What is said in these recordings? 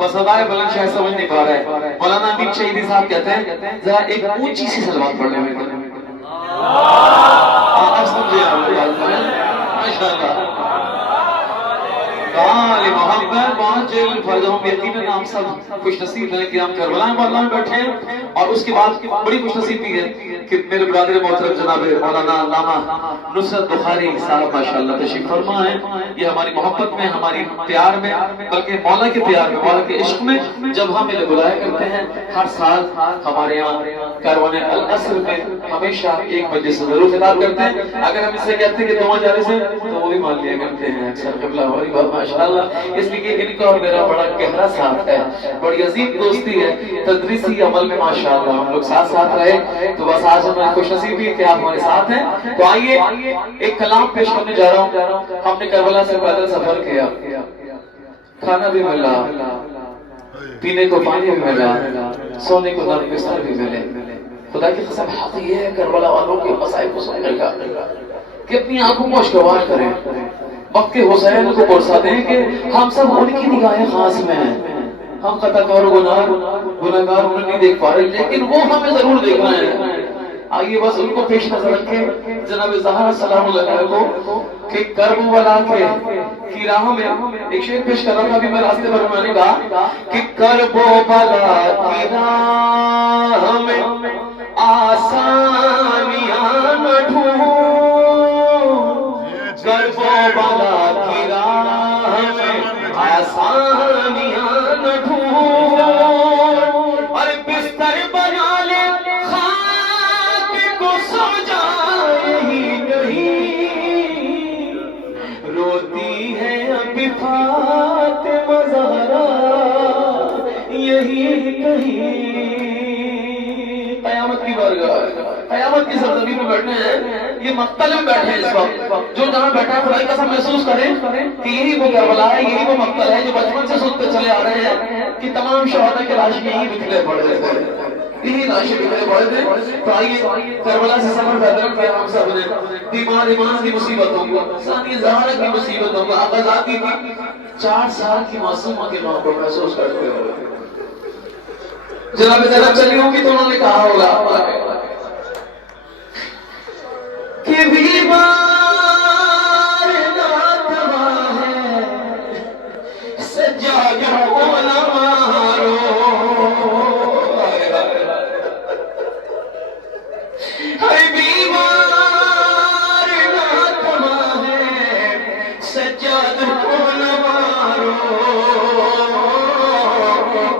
بس ادائے بلند شاہ سمجھ نہیں پا رہا ہے. مولانا امین شہیدی صاحب کہتے ہیں ذرا ایک اونچی سی سلوات پڑھ لیں میرے کو. آپ سمجھے ماشاءاللہ. علی محمد پانچ جیل فرضہم یقیناً ہم سب خوش نصیب ہیں کہ ہم کربلا میں بیٹھے ہیں. اور اس کے بعد بڑی خوش نصیبی ہے کہ میرے برادر محترم جناب مولانا علامہ نصرت بخاری صاحب ماشاءاللہ تشریف فرما ہے. یہ ہماری محبت میں، ہماری پیار میں، بلکہ مولا کے پیار میں، مولا کے عشق میں جب ہم انہیں بلایا کرتے ہیں ہر سال ہمارے یہاں کاروان العصر میں ہمیشہ 1 بجے سے ضرور خطاب کرتے ہیں. اگر ہم اس سے کہتے ہیں کہ 2 بجے سے تو وہ بھی مان لیا کرتے ہیں اکثر. قبلہ ہماری بات ماشاءاللہ. اس لیے ان کا اور میرا بڑا گہرا ساتھ ہے، بڑی عظیم دوستی ہے تدریسی عمل میں ماشاءاللہ. ہم لوگ ساتھ ساتھ رہے تو بس آج ہمیں خوش نصیبی ہے کہ آپ ہمارے ساتھ ہیں. تو آئیے ایک کلام پیش کرنے جا رہا ہوں. ہم نے کربلا سے پیدل سفر کیا، کھانا بھی ملا، پینے کو پانی بھی ملا، سونے کو نرم بستر بھی ملے. خدا کی قسم حق یہ ہے کربلا والوں کے مصائب کو سننے کا کہ اپنی آنکھوں کو اشکوار کریں، وقت کے حسین کو پرساتے ہیں کہ ہم سب ان کی نگاہیں خاص میں ہیں. ہم خطا کار گناہگار انہیں نہیں دیکھ پا رہے لیکن وہ ہمیں ضرور دیکھ رہے ہیں. آئیے بس ان کو پیش نظر رکھے جناب زہرا سلام اللہ علیہ کو کہ کربلا کی راہ میں ایک شعر پیش کر رہا تھا. ابھی میں راستے پر میں نے کہا کہ کربلا کی راہ میں آسانیاں نہ ڈھونڈ، کربلا کی راہ میں آسانیاں نہ ڈھونڈ، اور بستر بنا لے خاک کو سو جائے ہی کہیں، روتی ہے اب فاطمہ زہرا یہی کہیں. قیامت کی بارگاہ، قیامت کی سرزمین میں بیٹھے ہیں، یہ مقتل میں بیٹھے ہیں اس وقت. جو جہاں بیٹھا ہے خدائی قسم محسوس کریں کہ یہی وہ کربلا ہے، یہی وہ مقتل ہے جو بچپن سے سنتے چلے آ رہے ہیں کہ تمام شہداء کے لاش یہی بکھرے پڑے تھے، یہی لاشیں بکھرے پڑے تھے. تو آئیے کربلا سے سفر پیدل کیا ہم سب نے. بیمار ایمان کی مصیبتوں کو، ثانی زہرا کی مصیبتوں کو، آغازات کی 4 سال کی معصومہ کے ماں کو محسوس کرتے ہوئے جناب زینب چلی ہوگی تو انہوں نے کہا ہوگا کہ بیمار ناتوا ہے سجادہ کو نہ مارو، ہر بیمار ناتوا ہے سجادہ کو نہ مارو،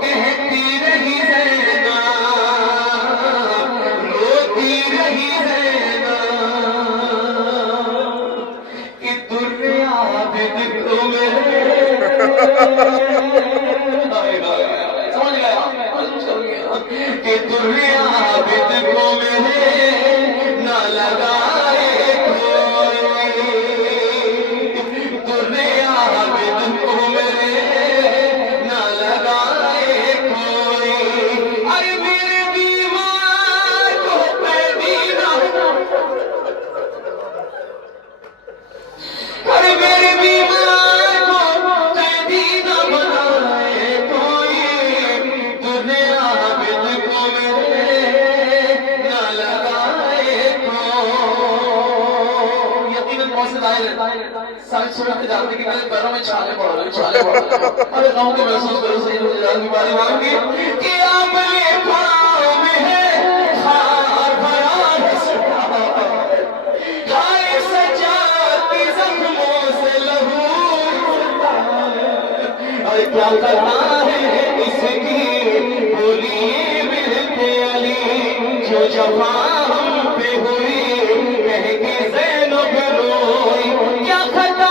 کہتی رہی سمجھ گیا کہ دنیا عابد کو میرے نہ لگائے کوئی، دنیا عابد کو میرے نہ لگائے کوئی. ارے میرے بیمار کو قیدی نہ، ارے میرے بیمار ساتھ سنتے جاتے کہ میرے پیروں میں چھالے پڑ رہے، چھالے پڑ رہے. ارے گاؤں کو محسوس کرو صحیح روزگار بیماری مانگی کہ آپ یہ پاؤں میں ہے خار بھرا رستا، ہائے سجاد کی زخموں سے لہو، ارے کیا کرنا ہے اس کی بولی ملتے علی، جو جفا ہم پہ ہوئی کہہ کے زینب روئی، کیا خطا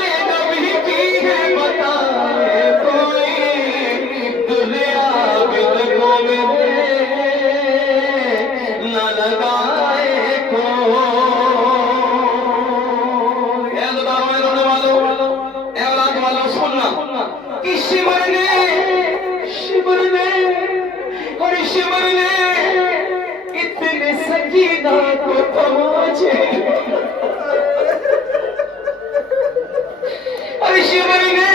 نبی کی ہے بتائے کوئی، دنیا عابد کو میرے نہ لگائے کوئی. اے اللہ میں رونے والوں، اے اولاد والوں سننا کہ شمر نے اور شمر نے اتنے سکینہ کو تماچے، اور شمر نے